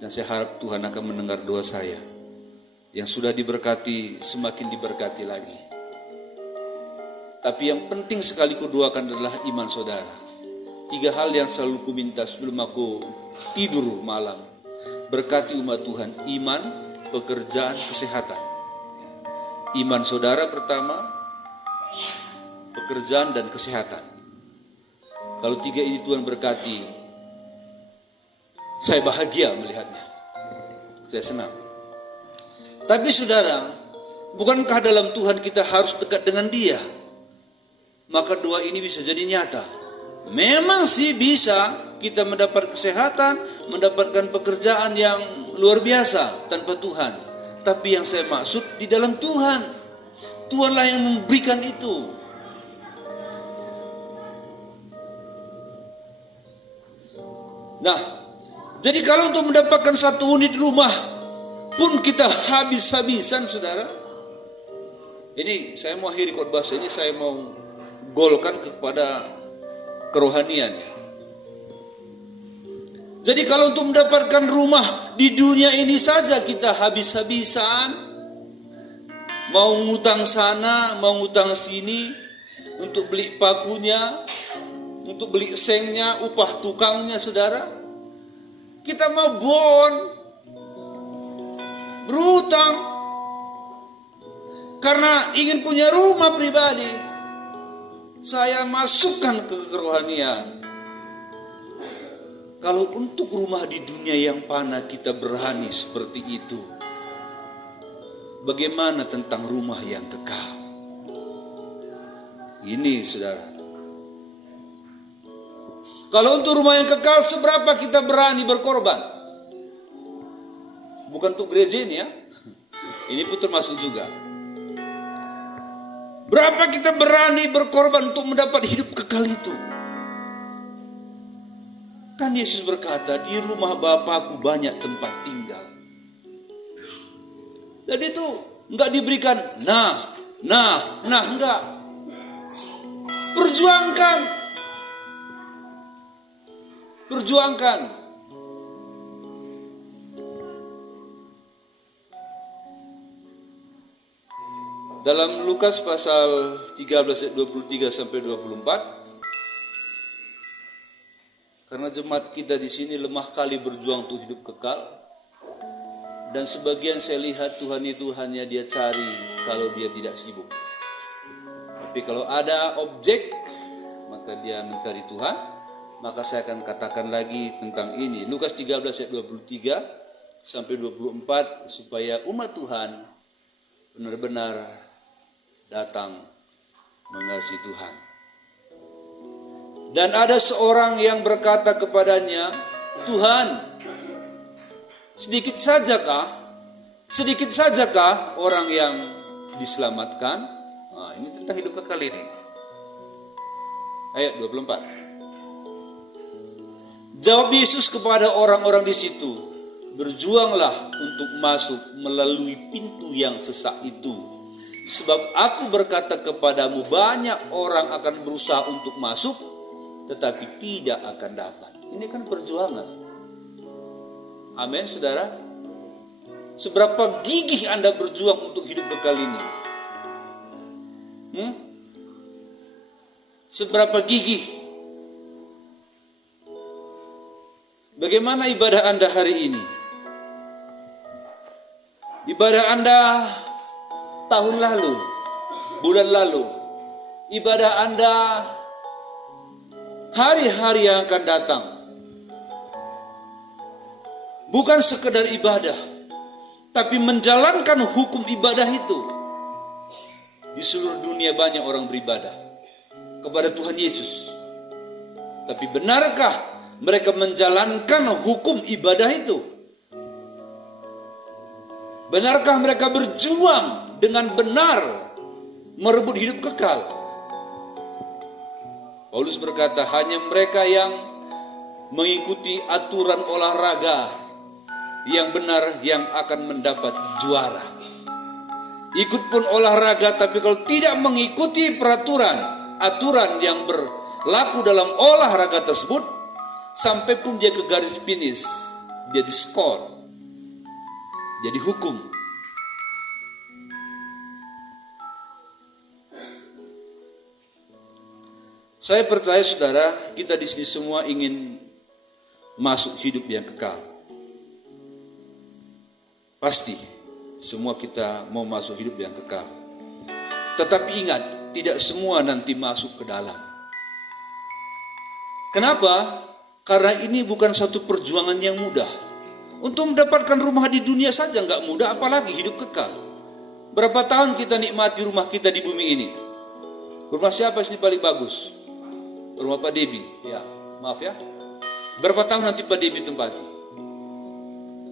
Dan saya harap Tuhan akan mendengar doa saya. Yang sudah diberkati semakin diberkati lagi. Tapi yang penting sekali kudoakan adalah iman saudara. 3 hal yang selalu ku minta sebelum aku tidur malam. Berkati umat Tuhan, iman, pekerjaan, kesehatan. Iman saudara pertama, pekerjaan dan kesehatan. Kalau 3 ini Tuhan berkati, saya bahagia melihatnya. Saya senang. Tapi saudara, bukankah dalam Tuhan kita harus dekat dengan Dia? Maka doa ini bisa jadi nyata. Memang sih bisa kita mendapat kesehatan, mendapatkan pekerjaan yang luar biasa tanpa Tuhan. Tapi yang saya maksud di dalam Tuhan. Tuhanlah yang memberikan itu. Nah, jadi kalau untuk mendapatkan 1 unit rumah pun kita habis-habisan saudara. Ini saya mau akhiri khotbah ini, saya mau golkan kepada kerohanian. Jadi kalau untuk mendapatkan rumah di dunia ini saja kita habis-habisan, mau ngutang sana, mau ngutang sini, untuk beli pakunya, untuk beli sengnya, upah tukangnya saudara. Kita mau berutang karena ingin punya rumah pribadi. Saya masukkan ke kerohanian. Kalau untuk rumah di dunia yang fana kita berani seperti itu, bagaimana tentang rumah yang kekal? Ini saudara. Kalau untuk rumah yang kekal, seberapa kita berani berkorban? Bukan untuk gereja ini ya. Ini pun termasuk juga. Berapa kita berani berkorban untuk mendapat hidup kekal itu? Kan Yesus berkata, di rumah Bapakku banyak tempat tinggal. Jadi itu enggak diberikan, enggak. Perjuangkan. Dalam Lukas pasal 13 ayat 23 sampai 24, karena jemaat kita di sini lemah kali berjuang untuk hidup kekal, dan sebagian saya lihat Tuhan itu hanya dia cari kalau dia tidak sibuk. Tapi kalau ada objek, maka dia mencari Tuhan. Maka saya akan katakan lagi tentang ini. Lukas 13 ayat 23 sampai 24, supaya umat Tuhan benar-benar datang mengasihi Tuhan. Dan ada seorang yang berkata kepadanya, Tuhan, sedikit sajakah orang yang diselamatkan? Nah, ini tentang hidup kekal ini. Ayat 24. Jawab Yesus kepada orang-orang di situ, berjuanglah untuk masuk melalui pintu yang sesak itu. Sebab aku berkata kepadamu, banyak orang akan berusaha untuk masuk, tetapi tidak akan dapat. Ini kan perjuangan. Amin, saudara. Seberapa gigih Anda berjuang untuk hidup kekal ini? Seberapa gigih? Bagaimana ibadah Anda hari ini? Ibadah Anda tahun lalu, bulan lalu. Ibadah Anda hari-hari yang akan datang. Bukan sekedar ibadah, tapi menjalankan hukum ibadah itu. Di seluruh dunia banyak orang beribadah kepada Tuhan Yesus. Tapi benarkah mereka menjalankan hukum ibadah itu? Benarkah mereka berjuang dengan benar merebut hidup kekal? Paulus berkata, hanya mereka yang mengikuti aturan olahraga yang benar yang akan mendapat juara. Ikut pun olahraga, tapi kalau tidak mengikuti aturan yang berlaku dalam olahraga tersebut, sampai pun dia ke garis finish, dia diskor. jadi hukum. Saya percaya saudara, kita di sini semua ingin masuk hidup yang kekal. Pasti semua kita mau masuk hidup yang kekal. Tetapi ingat, tidak semua nanti masuk ke dalam. Kenapa? Karena ini bukan satu perjuangan yang mudah. Untuk mendapatkan rumah di dunia saja nggak mudah, apalagi hidup kekal. Berapa tahun kita nikmati rumah kita di bumi ini? Rumah siapa sini paling bagus? Rumah Pak Debi. Ya, maaf ya. Berapa tahun nanti Pak Debi tempati?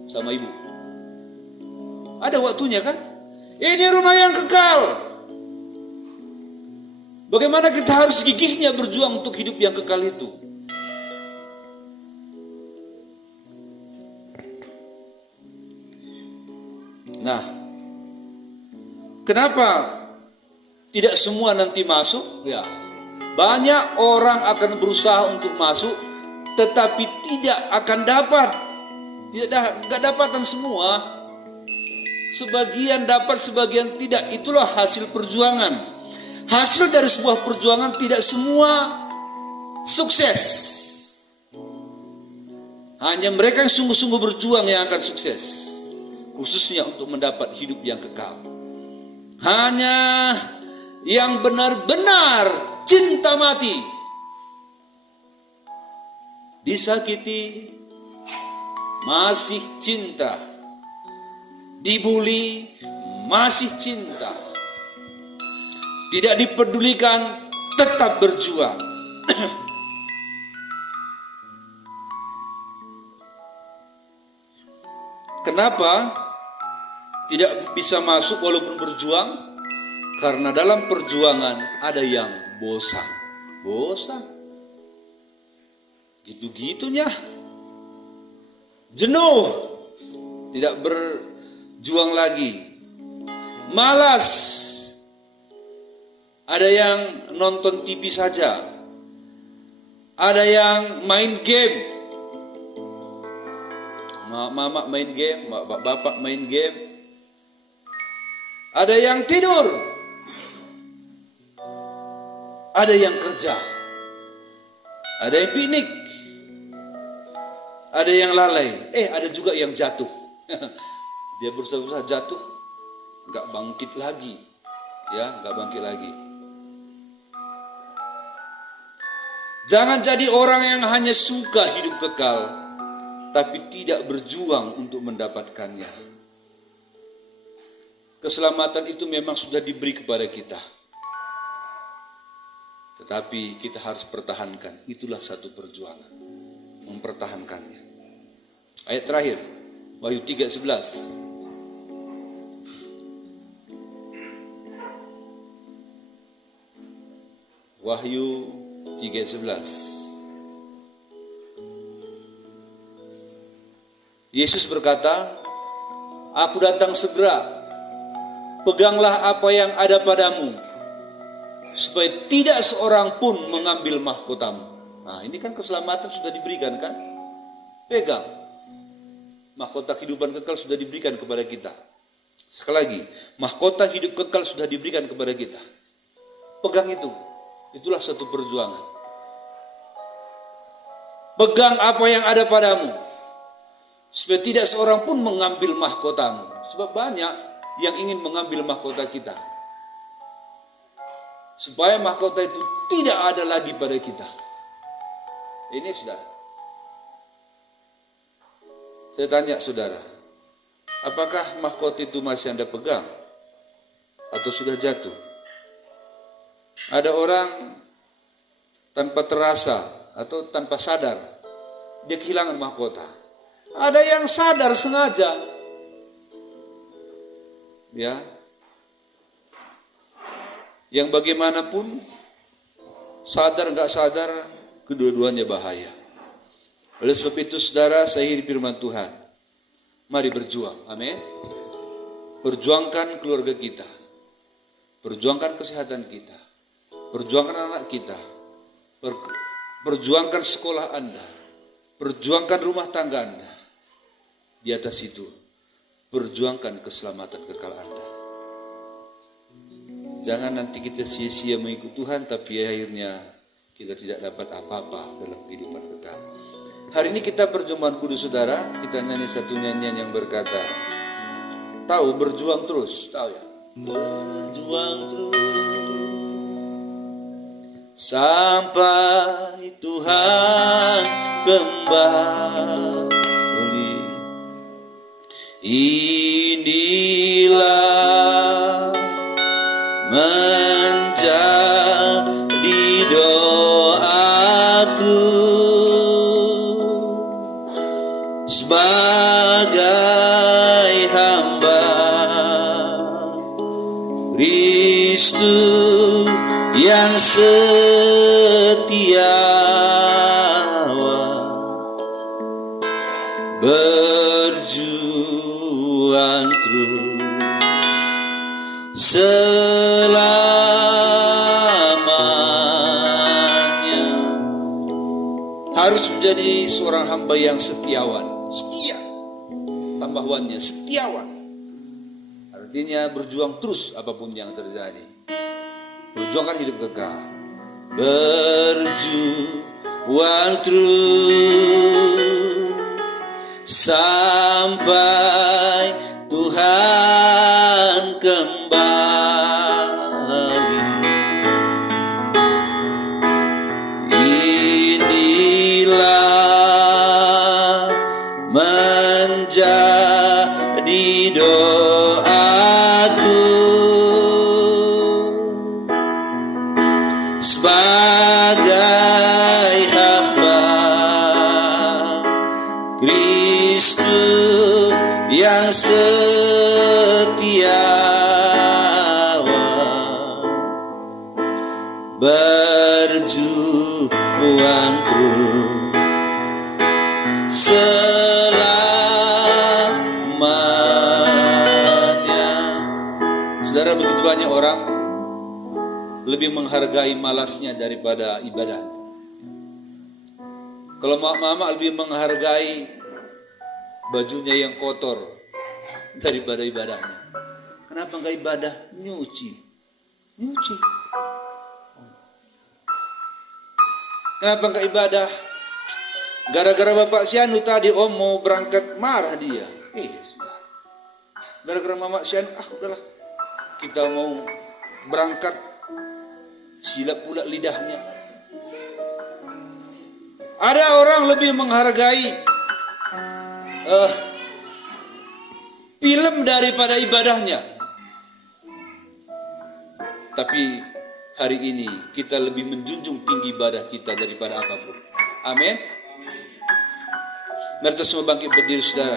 Sama ibu. Ada waktunya kan? Ini rumah yang kekal. Bagaimana kita harus gigihnya berjuang untuk hidup yang kekal itu? Nah, kenapa tidak semua nanti masuk? Ya, banyak orang akan berusaha untuk masuk, tetapi tidak akan dapat. Tidak dapatan semua. Sebagian dapat, sebagian tidak. Itulah hasil perjuangan. Hasil dari sebuah perjuangan tidak semua sukses. Hanya mereka yang sungguh-sungguh berjuang yang akan sukses. Khususnya untuk mendapat hidup yang kekal. Hanya yang benar-benar cinta mati, disakiti, masih cinta, dibuli, masih cinta, tidak dipedulikan, tetap berjuang. Kenapa tidak bisa masuk walaupun berjuang? Karena dalam perjuangan ada yang bosan. Bosan. Gitu-gitunya. Jenuh. Tidak berjuang lagi. Malas. Ada yang nonton TV saja. Ada yang main game. Mama main game, bapak main game. Ada yang tidur. Ada yang kerja. Ada yang piknik. Ada yang lalai. Ada juga yang jatuh. Dia berusaha jatuh, nggak bangkit lagi. Ya, nggak bangkit lagi. Jangan jadi orang yang hanya suka hidup kekal, tapi tidak berjuang untuk mendapatkannya. Keselamatan itu memang sudah diberi kepada kita. Tetapi kita harus pertahankan. Itulah satu perjuangan. Mempertahankannya. Ayat terakhir. Wahyu 3:11. Wahyu 3:11. Yesus berkata, "Aku datang segera. Peganglah apa yang ada padamu, supaya tidak seorang pun mengambil mahkotamu." Nah, ini kan keselamatan sudah diberikan kan? Pegang. Mahkota kehidupan kekal sudah diberikan kepada kita. Sekali lagi, mahkota hidup kekal sudah diberikan kepada kita. Pegang itu. Itulah satu perjuangan. Pegang apa yang ada padamu, supaya tidak seorang pun mengambil mahkotamu. Sebab banyak yang ingin mengambil mahkota kita. Supaya mahkota itu tidak ada lagi pada kita. Ini saudara. Saya tanya saudara, apakah mahkota itu masih Anda pegang? Atau sudah jatuh? Ada orang tanpa terasa atau tanpa sadar, dia kehilangan mahkota. Ada yang sadar sengaja. Ya. Yang bagaimanapun, sadar nggak sadar, kedua-duanya bahaya. Oleh sebab itu saudara, saya akhiri firman Tuhan. Mari berjuang, amin. Perjuangkan keluarga kita. Perjuangkan kesehatan kita. Perjuangkan anak kita. Perjuangkan sekolah Anda. Perjuangkan rumah tangga Anda. Di atas itu, perjuangkan keselamatan kekal Anda. Jangan nanti kita sia-sia mengikut Tuhan, tapi akhirnya kita tidak dapat apa-apa dalam kehidupan kekal. Hari ini kita perjumpaan kudus saudara, kita nyanyi satu nyanyian yang berkata, tahu berjuang terus, tahu ya? Berjuang terus sampai Tuhan kembali. Inilah menjadi doaku sebagai hamba Kristus yang setia, berjuang terus selamanya. Harus menjadi seorang hamba yang setiawan, setia, tambahannya setiawan. Artinya berjuang terus apapun yang terjadi. Perjuangkan hidup kekal. Berjuang terus sampai Tuhan kembali. Inilah menjadi doaku sebagai hamba Kristus yang setia, berjuang terus selamanya. Saudara, begitu banyak orang lebih menghargai malasnya daripada ibadahnya. Kalau mama lebih menghargai bajunya yang kotor daripada ibadahnya. Kenapa enggak ibadah? Nyuci. Kenapa enggak ibadah? Gara-gara Bapak Sianu tadi om mau berangkat marah dia. Gara-gara Mama Sianu, udahlah. Kita mau berangkat, silap pula lidahnya. Ada orang lebih menghargai film daripada ibadahnya. Tapi hari ini kita lebih menjunjung tinggi ibadah kita daripada apapun. Amin. Mari kita semua bangkit berdiri saudara.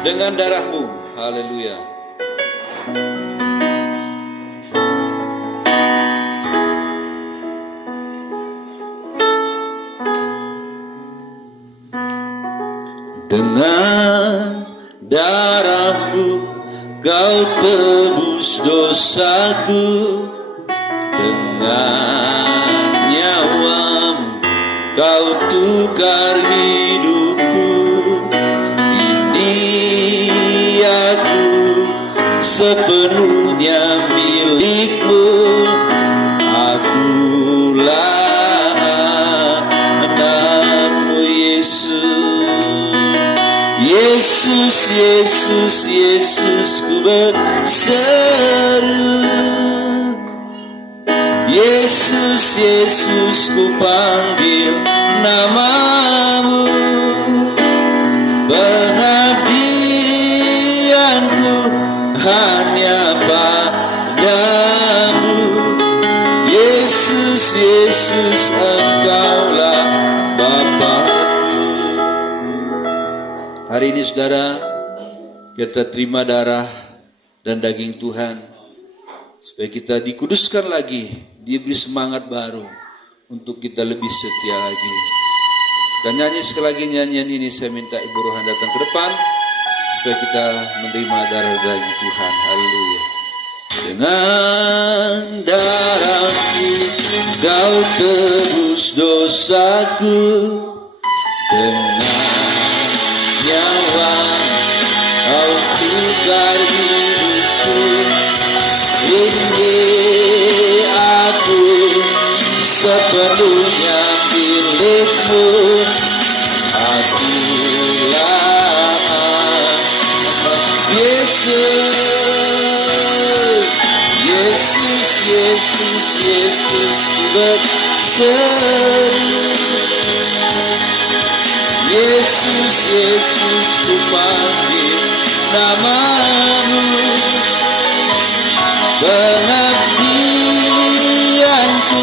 Dengan darahmu, haleluya. Dengan darahmu kau tebus dosaku, dengan nyawamu kau tukar hidupku. Ini aku sepenuhnya milikmu. Akulah anakmu Yesus. Yesus, Yesus, Yesus, ku berseru. Yesus, Yesus, ku panggil namamu. Pengabdianku hanya padamu. Yesus, Yesus, engkaulah Bapakku. Hari ini saudara, kita terima darah dan daging Tuhan supaya kita dikuduskan lagi, diberi semangat baru untuk kita lebih setia lagi. Dan nyanyi sekali lagi nyanyian ini, saya minta Ibu Rohan datang ke depan supaya kita menerima darah daging Tuhan. Haleluya. Dengan darahmu kau tebus dosaku, dengan namamu, pengabdianku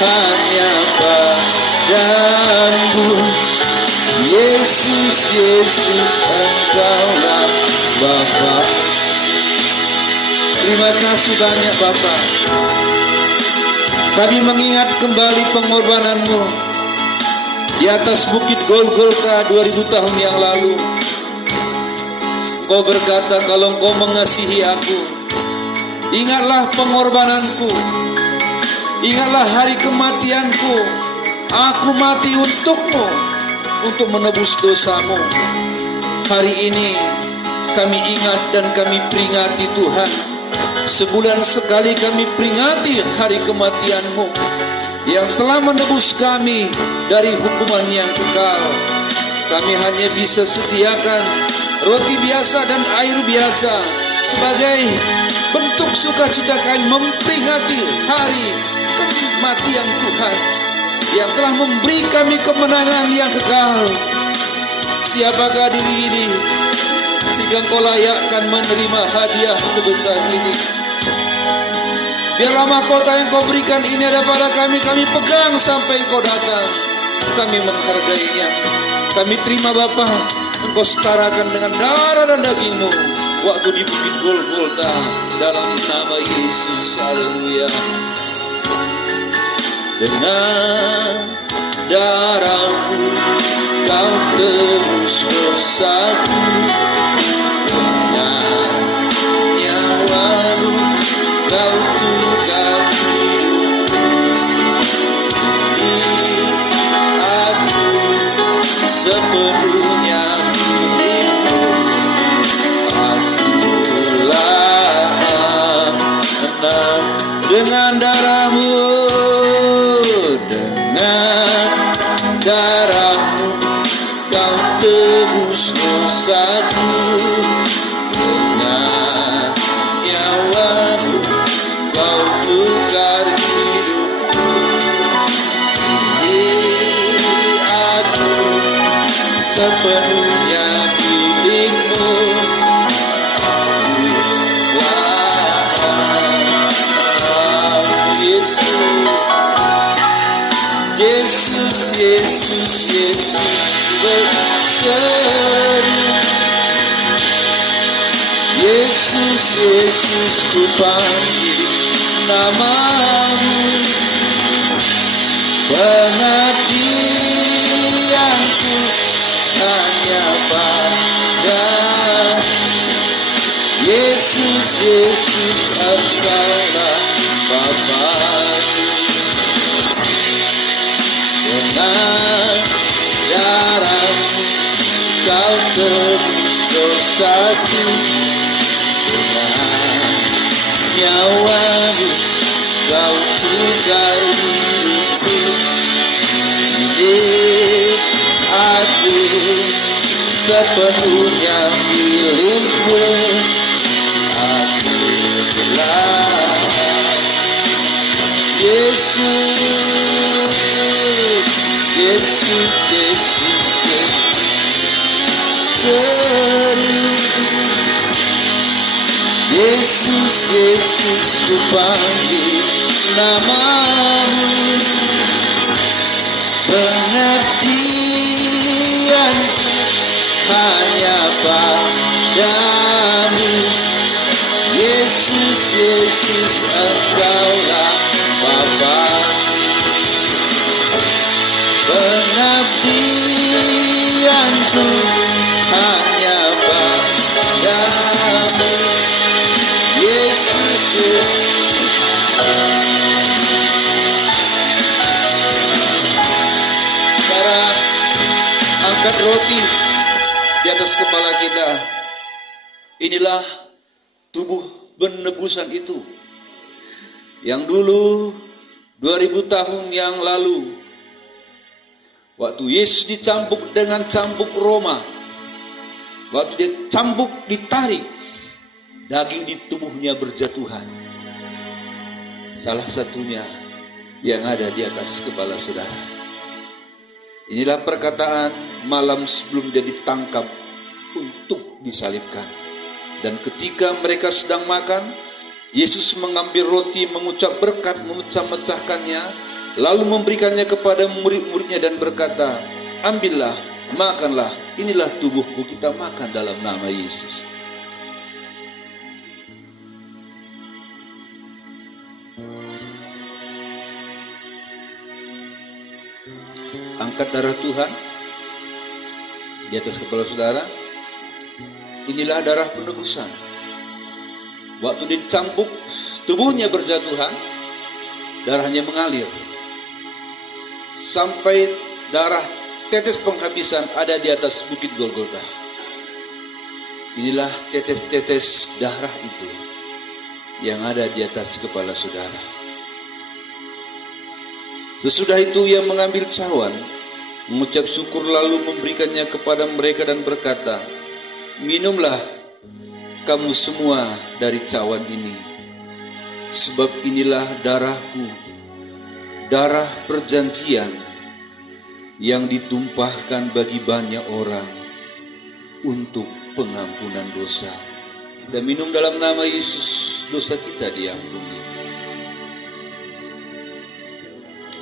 hanya padamu. Yesus, Yesus, Engkaulah Bapa. Terima kasih banyak Bapa. Kami mengingat kembali pengorbananmu di atas bukit Golgota 2000 tahun yang lalu. Engkau berkata, kalau Engkau mengasihi aku, ingatlah pengorbananku, ingatlah hari kematianku. Aku mati untukmu, untuk menebus dosamu. Hari ini kami ingat dan kami peringati Tuhan. Sebulan sekali kami peringati hari kematian-Mu yang telah menebus kami dari hukuman yang kekal. Kami hanya bisa sediakan roti biasa dan air biasa sebagai bentuk sukacita kami memperingati hari kematian Tuhan yang telah memberi kami kemenangan yang kekal. Siapakah diri ini sehingga Engkau layakkan menerima hadiah sebesar ini? Biarlah mahkota yang Kau berikan ini ada pada kami, kami pegang sampai Engkau datang. Kami menghargainya. Kami terima Bapa, Engkau setarakan dengan darah dan daging-Mu waktu di bukit Golgota, dalam nama Yesus. Haleluya. Dengan darah-Mu Kau tebus dosaku, dengan nyawa-Mu Kau tukar hidupku. Aku sepenuhnya milik-Mu. Akulah menang dengan darah-Mu. Darah-Mu Kau tebus dosaku, dengan nyawa-Mu Kau tukar hidupku. Aku sepenuhnya milik-Mu. Yesus, Yesus, Yesus berseru. Yesus, Yesus ku panggil namamu. Pengabdianku hanya padamu. Yesus, Yesus, Engkaulah Bapa-Ku. Dengan darah-Mu Kau tebus dosaku, dengan nyawa-Mu Kau tukar hidupku. Ini aku sepenuhnya milik-Mu. Akulah Yesus, Yesus, Yesus, seru. Yesus, Yesus ku panggil namamu. Pengabdianku hanya padamu. Yesus, Yesus, Engkaulah Bapa. Pengabdianku hanya padamu. Yesus, Yesus. Sekarang angkat roti di atas kepala kita. Inilah tubuh penebusan itu yang dulu 2000 tahun yang lalu, waktu Yesus dicambuk dengan cambuk Roma, waktu dia cambuk ditarik, daging di tubuhnya berjatuhan. Salah satunya yang ada di atas kepala saudara. Inilah perkataan malam sebelum dia ditangkap untuk disalibkan. Dan ketika mereka sedang makan, Yesus mengambil roti, mengucap berkat, memecah-mecahkannya, lalu memberikannya kepada murid-muridnya dan berkata, "Ambillah, makanlah, inilah tubuhku, kita makan dalam nama Yesus." Angkat darah Tuhan di atas kepala saudara. Inilah darah penebusan. Waktu dicambuk, tubuhnya berjatuhan, darahnya mengalir sampai darah tetes penghabisan ada di atas bukit Golgota. Inilah tetes-tetes darah itu yang ada di atas kepala saudara. Sesudah itu ia mengambil cawan, mengucap syukur lalu memberikannya kepada mereka dan berkata, "Minumlah kamu semua dari cawan ini, sebab inilah darahku, darah perjanjian yang ditumpahkan bagi banyak orang untuk pengampunan dosa." Kita minum dalam nama Yesus, dosa kita diampuni.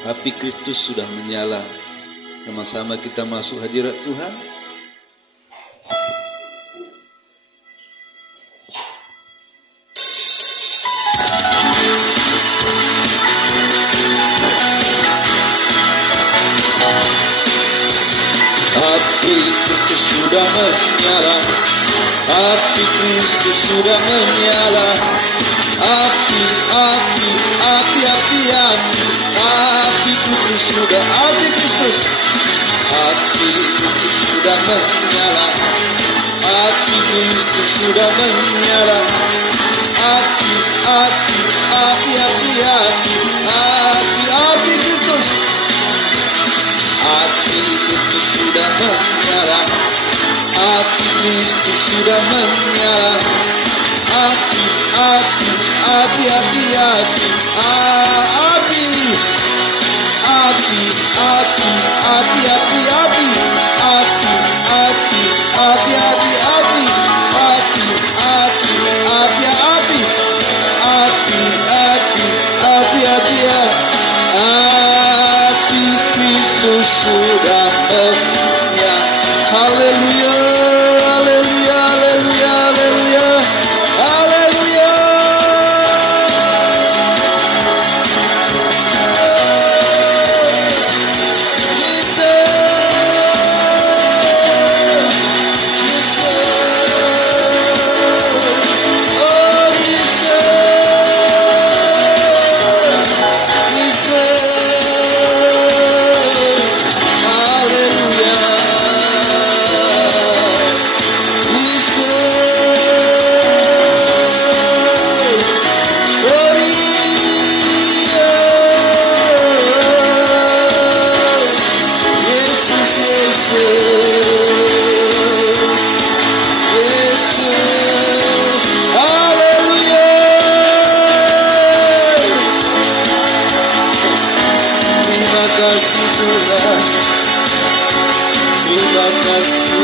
Api Kristus sudah menyala. Sama-sama kita masuk hadirat Tuhan. Api Kristus sudah menyala. Api Kristus sudah menyala. Api, api, api, api, api. Api Kristus sudah, api Kristus. Api Kristus sudah menyala. Api Kristus sudah menyala. Api, api, api, api, api. Api, api Kristus. Api Kristus sudah menyala. Api Kristus sudah menyala. Api, api, api, api, api. Api, api, api, api, api, api. Api, api, api, api, api. Api, api, api, api. Api, api, api, api, api Kristus sudah menyala. Haleluya, haleluya, haleluya, haleluya, haleluya. Terima kasih,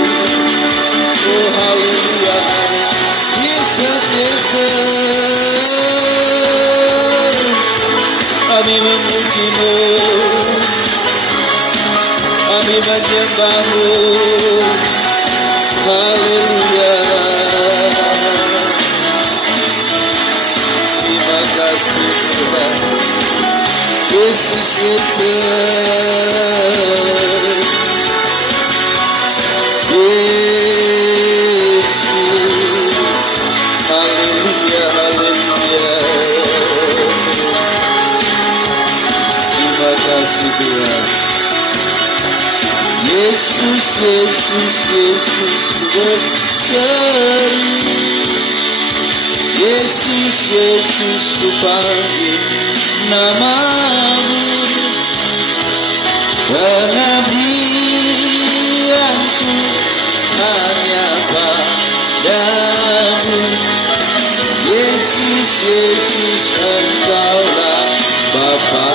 oh haleluya, Yesus, Yesus, kami memuji-Mu, kami menyembah-Mu, haleluya. Terima kasih Tuhan, Yesus, Yesus. Haleluya, haleluya. Terima kasih Tuhan. Yesus, Yesus, Yesus berseri. Yesus, Yesus ku panggil nama-Mu. Pengabdianku hanya padamu. Yesus, Yesus, Engkaulah Bapa.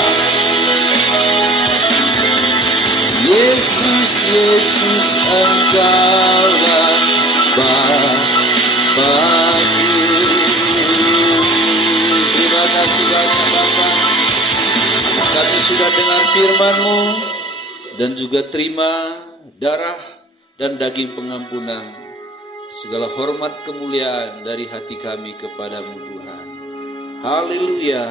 Yesus, Yesus, Engkaulah Bapa. dan juga terima darah dan daging pengampunan, segala hormat kemuliaan dari hati kami kepadamu Tuhan. Haleluya,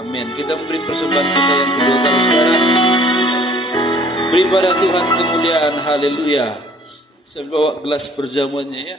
amin. Kita memberi persembahan kita yang kedua kali sekarang. Beri pada Tuhan kemuliaan, haleluya. Saya bawa gelas perjamuannya ya.